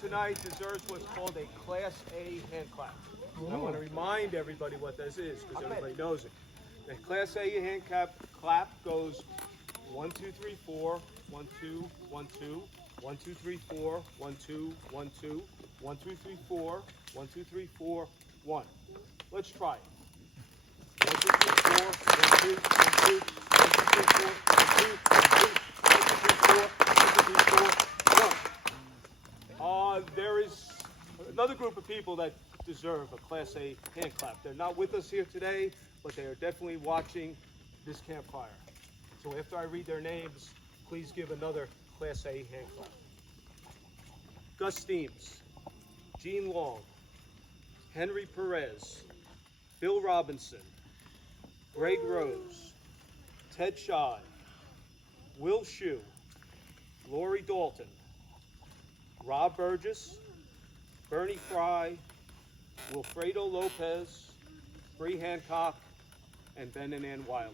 tonight deserves what's called a Class A hand clap. I want to remind everybody what this is because everybody knows it. The Class A hand clap goes 1, 2, 3, 4, 1, 2, 1, 2, 1, 2, 3, 4, 1, 2, 1, 2, 1, 2, 3, 4, 1, 2, 3, 4, 1. Let's try it. 1, 2, 3, 4, 1, 2, 1, 2, 1, 2, 3, 4, 1, 2, 1, 2, 1, 2, 3, 4, 1, 2, 3, 4, 1. There is another group of people that deserve a Class A hand clap. They're not with us here today, but they are definitely watching this campfire. So after I read their names, please give another Class A hand clap. Gus Steams, Gene Long, Henry Perez, Bill Robinson, Greg Rose, Ted Shive, Will Shue, Lori Dalton, Rob Burgess, Bernie Fry, Wilfredo Lopez, Bree Hancock, and Ben and Ann Wiley.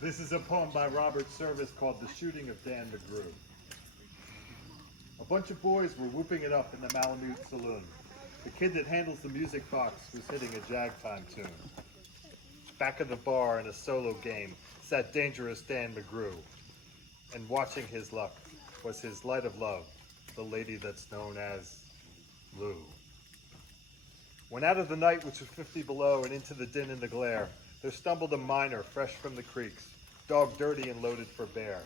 This is a poem by Robert Service called The Shooting of Dan McGrew. A bunch of boys were whooping it up in the Malamute Saloon. The kid that handles the music box was hitting a jagtime tune. Back of the bar in a solo game sat dangerous Dan McGrew. And watching his luck was his light of love, the lady that's known as Lou. When out of the night, which was 50 below, and into the din and the glare, there stumbled a miner fresh from the creeks, dog dirty and loaded for bear.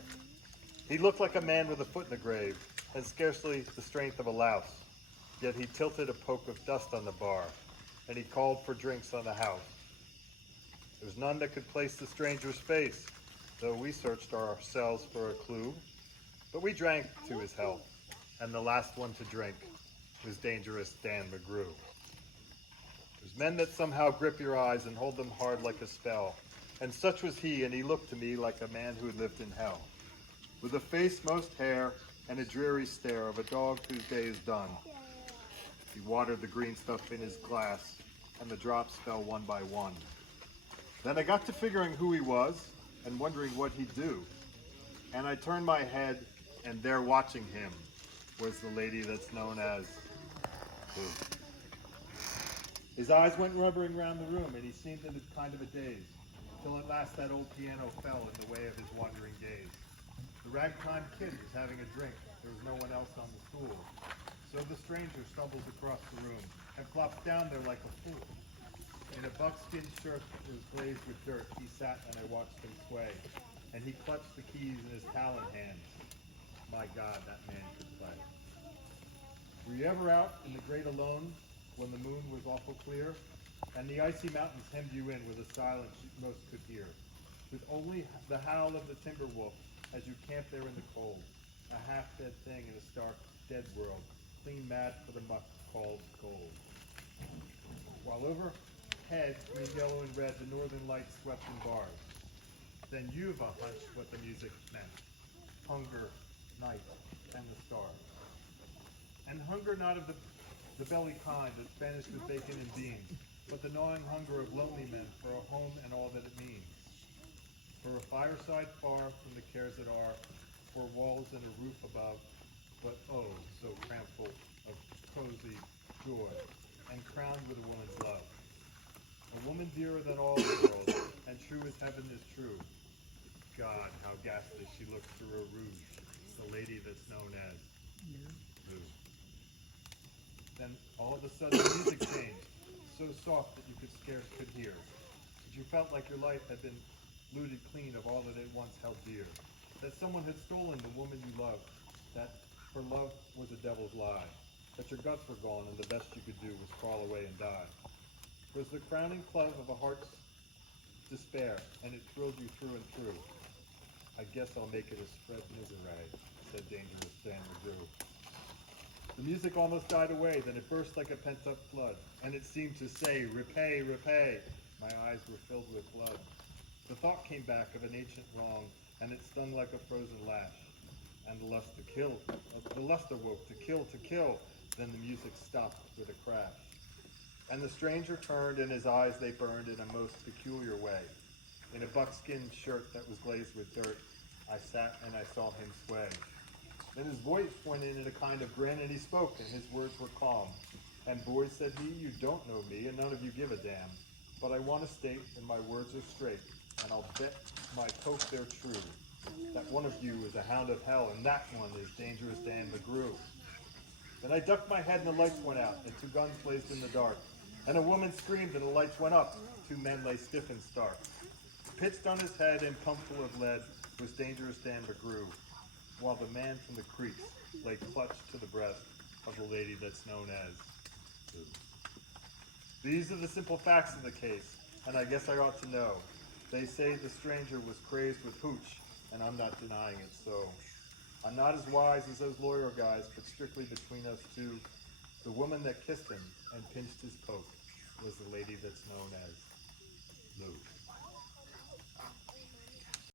He looked like a man with a foot in the grave, and scarcely the strength of a louse. Yet he tilted a poke of dust on the bar, and he called for drinks on the house. There was none that could place the stranger's face, though we searched ourselves for a clue. But we drank to his health, and the last one to drink was dangerous Dan McGrew. There's men that somehow grip your eyes and hold them hard like a spell, and such was he, and he looked to me like a man who had lived in hell. With a face most hair and a dreary stare of a dog whose day is done. He watered the green stuff in his glass, and the drops fell one by one. Then I got to figuring who he was, and wondering what he'd do. And I turned my head, and there watching him was the lady that's known as Lou. His eyes went rubbering round the room, and he seemed in a kind of a daze, till at last that old piano fell in the way of his wandering gaze. The ragtime kid was having a drink. There was no one else on the stool. So the stranger stumbles across the room and flops down there like a fool. In a buckskin shirt that was glazed with dirt, he sat and I watched him sway. And he clutched the keys in his talon hands. My God, that man could play. Were you ever out in the great alone when the moon was awful clear, and the icy mountains hemmed you in with a silence most could hear, with only the howl of the timber wolf as you camped there in the cold, a half-dead thing in a stark, dead world, clean mad for the muck called gold. While overhead, green, yellow, and red, the northern lights swept in bars. Then you've a hunch what the music meant. Hunger, night, and the stars. And hunger not of the belly kind that's banished with bacon and beans, but the gnawing hunger of lonely men for a home and all that it means. For a fireside far from the cares that are, for walls and a roof above, but oh, so cramful of cozy joy, and crowned with a woman's love. A woman dearer than all the world, and true as heaven is true. God, how ghastly she looks through her rouge, the lady that's known as Lou. Then all of a sudden the music changed, so soft that you could hear. That you felt like your life had been looted clean of all that it once held dear. That someone had stolen the woman you loved. That for love was a devil's lie. That your guts were gone and the best you could do was crawl away and die. It was the crowning club of a heart's despair, and it thrilled you through and through. I guess I'll make it a spread misery, said dangerous Dan McGrew. The music almost died away, then it burst like a pent-up flood, and it seemed to say, repay, repay. My eyes were filled with blood. The thought came back of an ancient wrong, and it stung like a frozen lash. and the lust awoke to kill. Then the music stopped with a crash. And the stranger turned, and his eyes they burned in a most peculiar way. In a buckskin shirt that was glazed with dirt, I sat and I saw him sway. Then his voice went in a kind of grin, and he spoke, and his words were calm. And boys, said he, you don't know me, and none of you give a damn. But I want to state, and my words are straight, and I'll bet my coat they're true, that one of you is a hound of hell, and that one is Dangerous Dan McGrew. Then I ducked my head, and the lights went out, and 2 guns blazed in the dark. And a woman screamed, and the lights went up. 2 men lay stiff and stark. Pitched on his head and pumped full of lead was Dangerous Dan McGrew, while the man from the creeks lay clutched to the breast of the lady that's known as. These are the simple facts of the case, and I guess I ought to know. They say the stranger was crazed with hooch, and I'm not denying it, so. I'm not as wise as those lawyer guys, but strictly between us two, the woman that kissed him and pinched his poke was the lady that's known as.